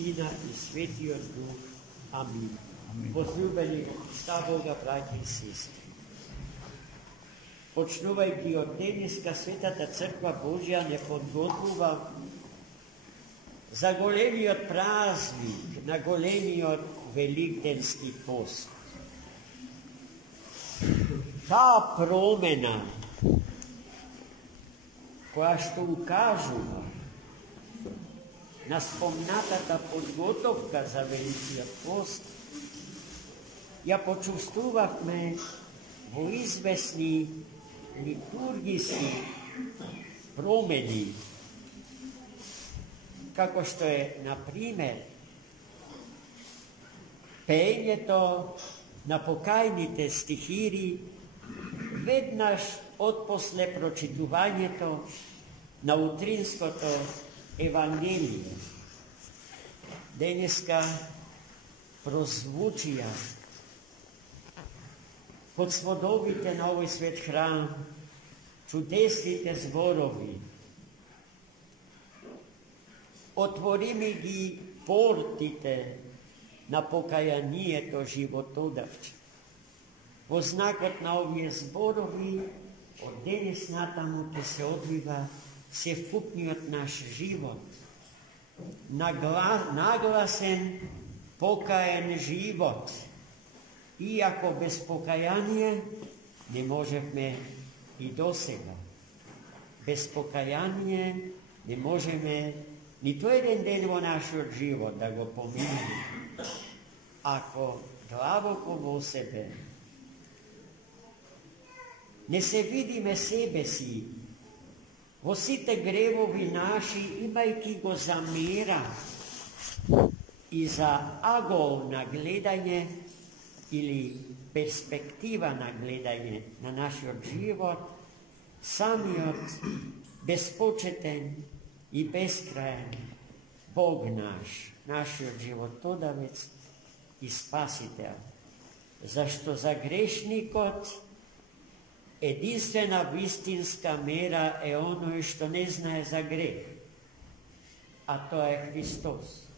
Sina i Svetijog Duh. Amin. Возлюбени Христа Бога, браќа и сестри. Почнувајќи од денеска Светата Црква Божја не подготвува за големиот празник на големиот Великденски пост. Таа промена која што укажува на спомнатата подготовка за Великиот пост, ја почувствувавме во известни литургиски промени, како што е, например, пеењето на покајните стихири веднаш од после прочитувањето на утринското Евангелие. Денеска прозвучија под сводовите на овој свет храм чудесните зборови. Отворими ги портите на покајанието животодавче. Во знакот на овие зборови, од денес натаму ќе се одвива севкупниот наш живот, нагласен, покаен живот. Иако без покаяние не можевме и досега. Без покаяние не можеме ниту еден ден во нашиот живот да го поминеме. Ако длабоко во себе не се видиме себе си во сите гревови наши, имајќи го за мера и за агол на гледање или перспектива на гледање на нашиот живот, самиот безпочетен и бескраен Бог наш, нашиот животодавец и спасител, зашто за грешникот единствена вистинска мера е оној што не знае за грех, а тоа е Христос.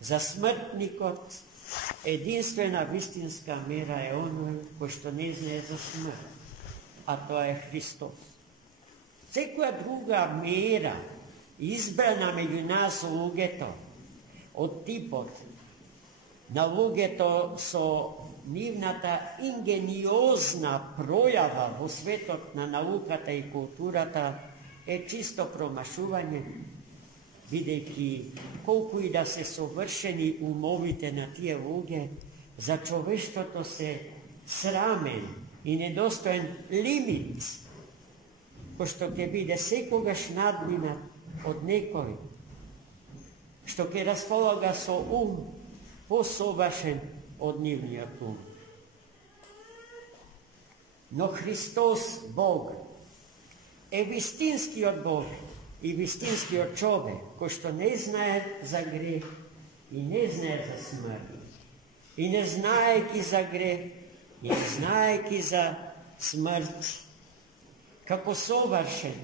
За смртникот единствена вистинска мера е оној кој што не знае за смрт, а тоа е Христос. Секоја друга мера избрана меѓу нас луѓето од типот на луѓето со нивната ингениозна пројава во светот на науката и културата е чисто промашување, бидејќи колку и да се совршени умовите на тие луѓе, за човештвото се срамен и недостоен лимит, кој што ќе биде секогаш надминат од некој, што ќе располага со ум посовршен од нивниот ум. Но Христос, Бог, е вистинскиот Бог и вистинскиот човек, кој што не знае за грех и не знае за смрт. И не знаејќи за грех и не знаејќи за смрт, како совршен,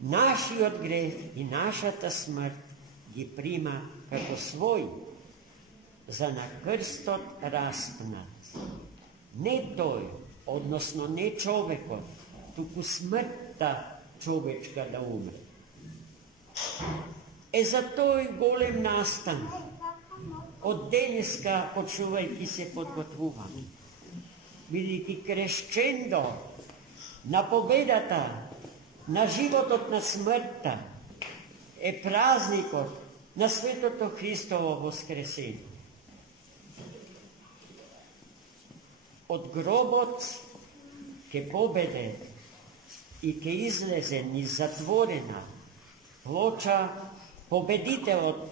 нашиот грех и нашата смрт ги прима како свој, за на крстот распнат. Не тој, односно не човекот, туку смртта човечка да умре. Е за тој голем настан, од денеска почнувајќи се подготвуваме, бидејќи кресчендо на победата, на животот на смртта, е празникот на светото Христово воскресение. Од гробот ќе победе и ќе излезе низ затворена плоча победителот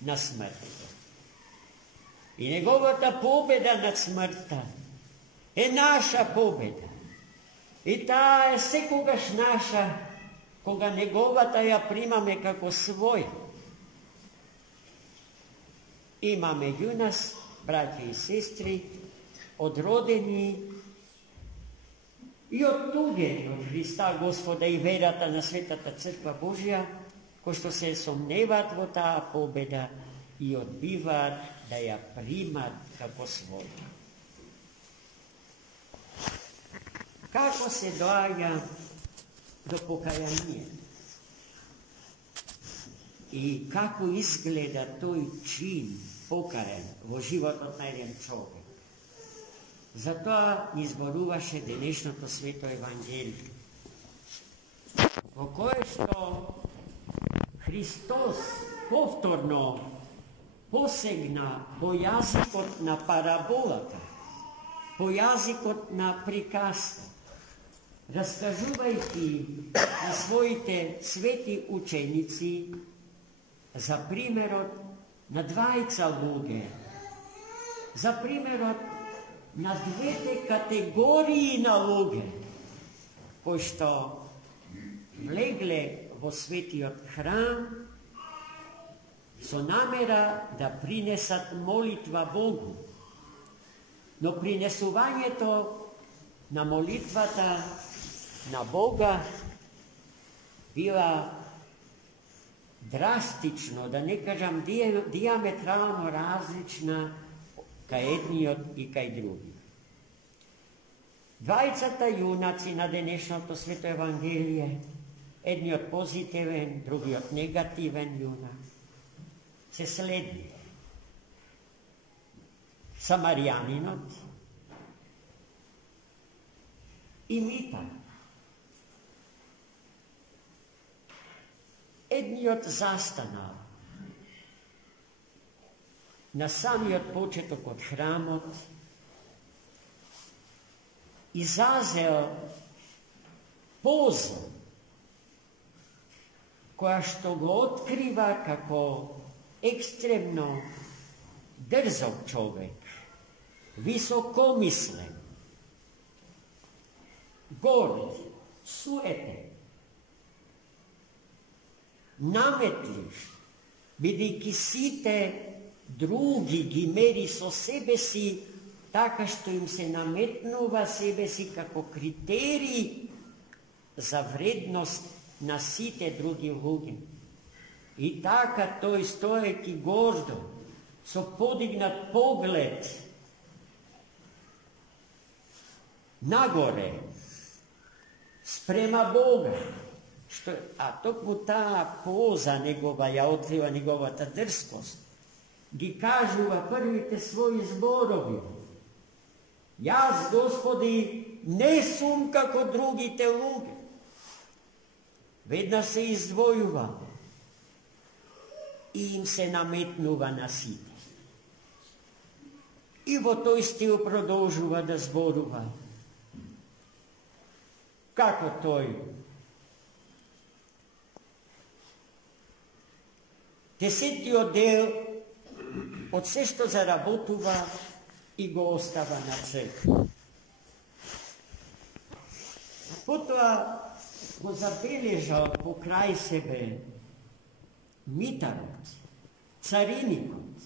на смртта. И неговата победа над смртта е наша победа. И таа е секогаш наша, кога неговата ја примаме како свој. Има меѓу нас, браќа и сестри, одродени и оттуѓени од Христа Господа и верата на Светата Црква Божја, ko što se somnevat vo ta pobeda i odbivat da ja primat kako svoju. Kako se dođa do pokajanja i kako izgleda toj čin pokaren vo život od najden čovjek. Zato izboruvaše dnešното sveto evangelije, vo koje što Hristos povtorno posegna po jazikot na parabolata, po jazikot na prikasta, raskažuvajki na svojite sveti učenici za primjerot na dvajca luge, za primjerot na dvete kategoriji na luge, pošto vlegle vo sveti od hram so namera da prinesat molitva Bogu, no prinesuvanje to na molitvata na Boga bila drastično, da ne kažem diametralno različna kaj jedni i kaj drugi. Dvajcata junaci na dnešното sveto evangelije, jedni od pozitiven, drugi od negativen junak, se sledni. Samarijaninot i Mitan. Jedni od zastanal. Na sami od početok od hramot i zazel poza koja što go otkriva kako ekstremno drzog čovjek, visokomislen, gord, suete, nametliv, vidiki site drugi gi meri so sebe si taka što im se nametnuva sebe si kako kriterij za vrednost na site drugi ljudi. I taka toj stojeki gordo so podignat pogled nagore sprema Boga. A tok mu ta poza njegova, ja otkriva njegova ta drskost, gi kažuva prvite svoji zborovi. Jaz, Gospodi, ne sum kako drugi te luge. Vedno se izdvojuva i im se nametnuva na site. I vo toj stil продолжува da zboruva. Kako toj? Deseti odel od sve što zarabotuva i go ostava na crkvu. Potom go zabeležal pokraj sebe Mitarovac, Carinikovac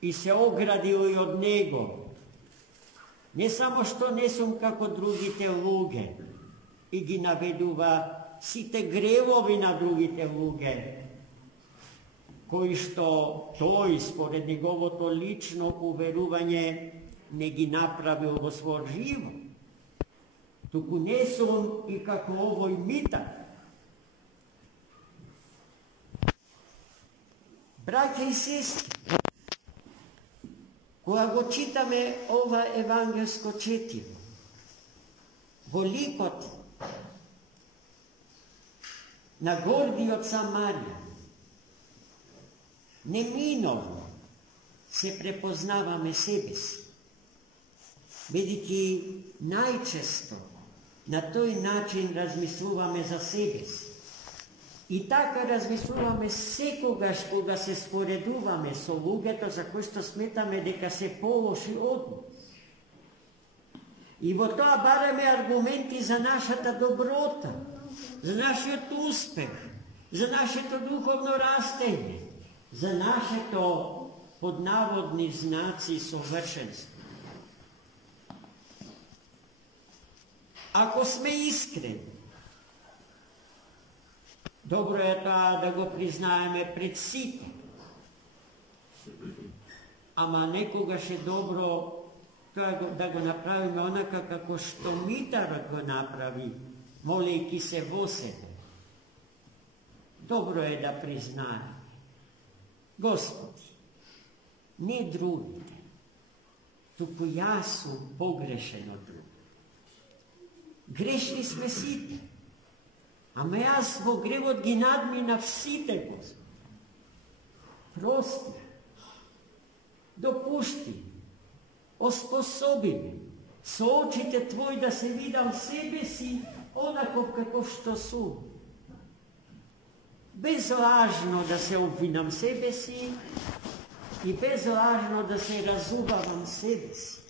i se ogradio i od njego. Ne samo što ne sum kako drugi te luge i gi naveduva site grevovi na drugi te luge, koji što toj, spored njegovo to lično uveruvanje, ne gi napravio vo svoj život. Tuku ne sum i kako ovoj Mitar. Braće i sestri, koja go čitame ova evangelsko četivo, volikot na gordi od Samarija, neminovno se prepoznavame sebe si. Vidite, najčesto na toj način razmisluvame za sebe si. I tako razmisluvame sekogaš koga se sporeduvame so lugeto za koje što smetame deka se pološi odnos. I vo toa barame argumenti za našata dobrota, za našet uspeh, za našeto duhovno rastenje, za našeto pod navodni znaci sovršenstvo. Ako sme iskreni, Добро е тоа да го признаеме пред сите. Ама некогаш е добро тоа да го направиме онака како што Митарот го направи, молејќи се во себе. Добро е да признаеме. Господи, не другите, туку јас сум погрешен од други. Грешни сме сите. Ама јас во гревот ги надминав сите, Господи. Прости, допушти, оспособи ме, со очите Твои да се видам себе си одаков како што сум. Безлажно да се обвинам себе си и безлажно да се разубавам себе си.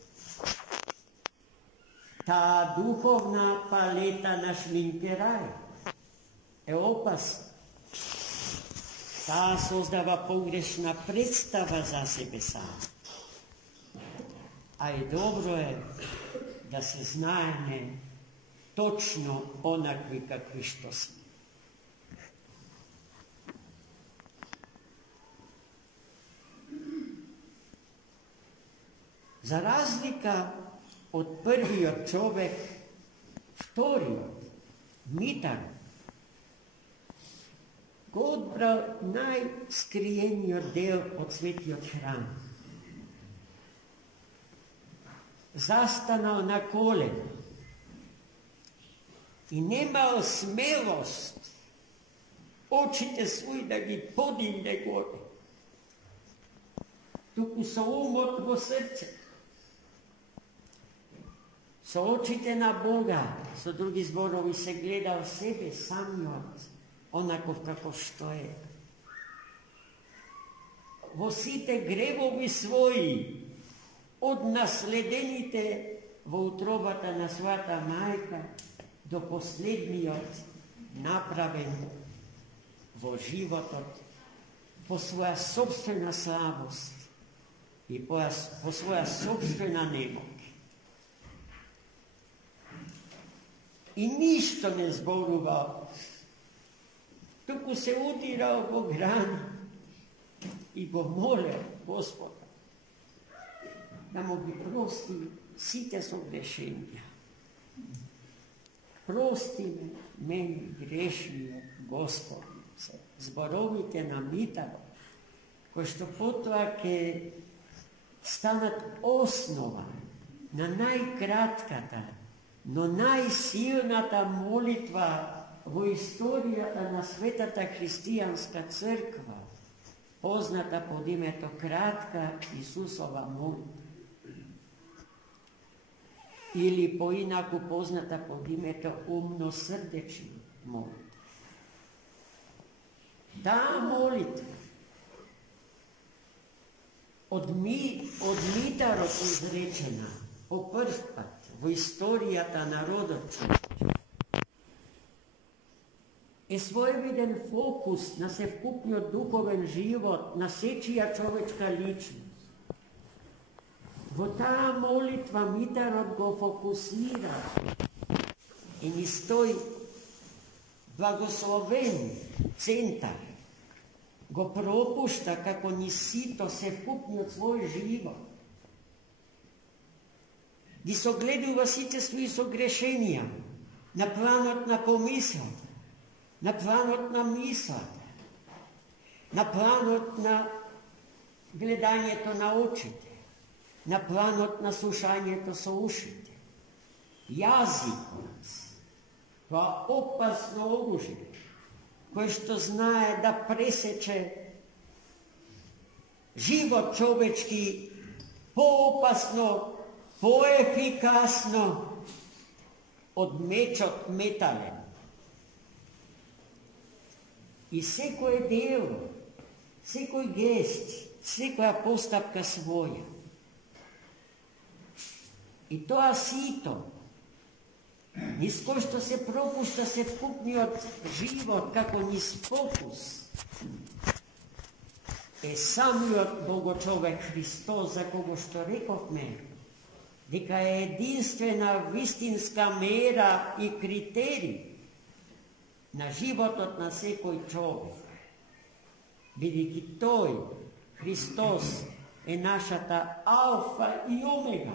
Таа духовна палета на шминкерај е опасна. Таа создава погрешна представа за себе сам. А и добро е да се знаеме точно онакви какви што сме. За разлика од првиот човек, вториот, Митарот, го одбрал најскриениот дел од светиот храм. Застанал на колена и немал смелост очите своји да ги подигне горе, туку со умот во срце, со очите на Бога, со други зборови, се гледал себе самиот, онаков како што е. Во сите гревови своји, од наследените во утробата на својата мајка, до последниот направен во животот, по своја собствена слабост и по своја собствена немоќ. И ништо не зборувал, туку се удирал во грани и го молел Господа да му ги прости сите согрешенија. Прости ме, мене грешниот Господи, зборовите на Митарот, кои што потоа ќе станат основа на најкратката, но најсилната молитва во историјата на Светата христијанска црква, позната под името кратка Исусова молитва, или поинаку позната под името умносрдечна молитва. Таа молитва од Митарот изречена по прв пат во историјата народот е своевиден фокус на севкупниот духовен живот на сечија човечка личност. Во таа молитва Митарот го фокусира и ни стои благословен центар, го пропушта како ни сито севкупниот свој живот. Ги согледува сите своји согрешенија на планот на помислата, на планот на мислата, на планот на гледањето на очите, на планот на слушањето со ушите. Јазикот, тоа опасно оружје, кој што знае да пресече живот човечки поопасно, поефикасно од мечот метален. И секој дело, секој гест, секоја постапка своја. И тоа сито, низ кој што се пропушта севкупниот живот како низ фокус, е самиот Богочовек Христос, за кого што рековме, дека е единствена вистинска мера и критерий na životot na sekoj čovjek. Vidiki toj, Hristos je naša ta alfa i omega.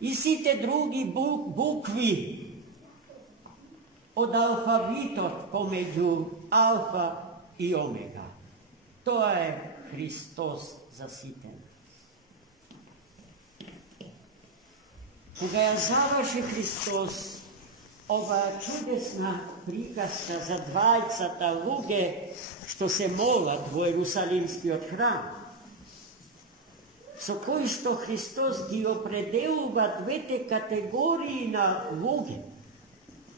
I site drugi bukvi od alfabitot pomeđu alfa i omega. To je Hristos zasiten. Koga je završi Hristos, ova čudesna prikazka za dvajcata luge, što se mola u Jerusalimski od hram. So koji što Hristos gi opredeluva dvete kategoriji na luge,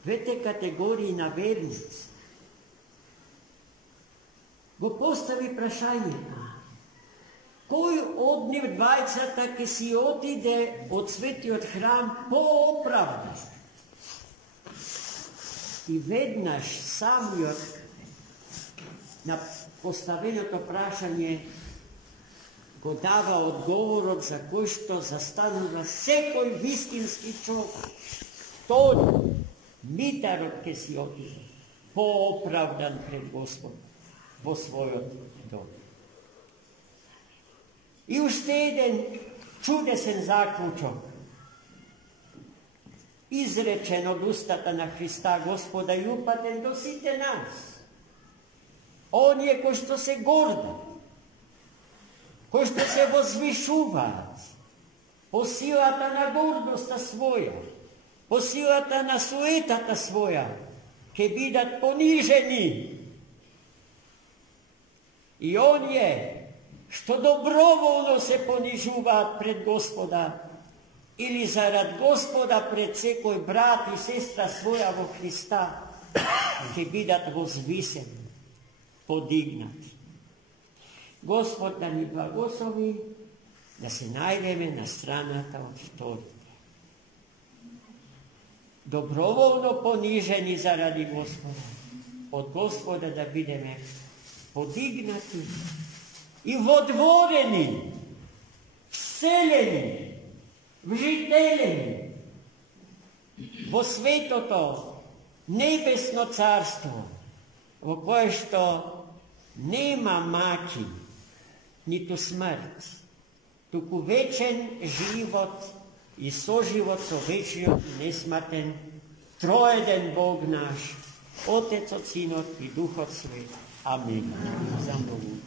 dvete kategoriji na vernici. Go postavi prašanje, koji od njih dvajcata ki si otide od sveti od hram poopravda. I vednaš sam joj na postavljeno to prašanje go dava odgovorot za koji što zastanula sekoj vistinski čovjek. To mitarot ke si otide, poopravdan pred Gospodom, po svojom dobi. I ušte jedan čudesen zaključok, izrečen od ustata na Hrista Gospoda i upaten dosite nas. On je ko što se gorda, ko što se vozvišuva, posilata na gordosta svoja, posilata na suetata svoja, ke bidat poniženi. I on je, što dobrovoljno se ponižuva pred Gospoda, ili zarad Gospoda pred sekoj brat i sestra svoja vo Hrista, ke bidat vozvisen, podignat. Gospod da ni blagoslovi, da se najdeme na stranata od štorite. Dobrovoljno poniženi zaradi Gospoda, od Gospoda da bideme podignati i vodvoreni, vseljeni, vžiteljeni vo sveto to nebesno carstvo, vo koje što nema maki, ni tu smrt, tuku večen život i soživot so večnjom i nesmrten, trojeden Bog naš, Otec od Sinot i Duh od Svet. Amen. Za Bogu.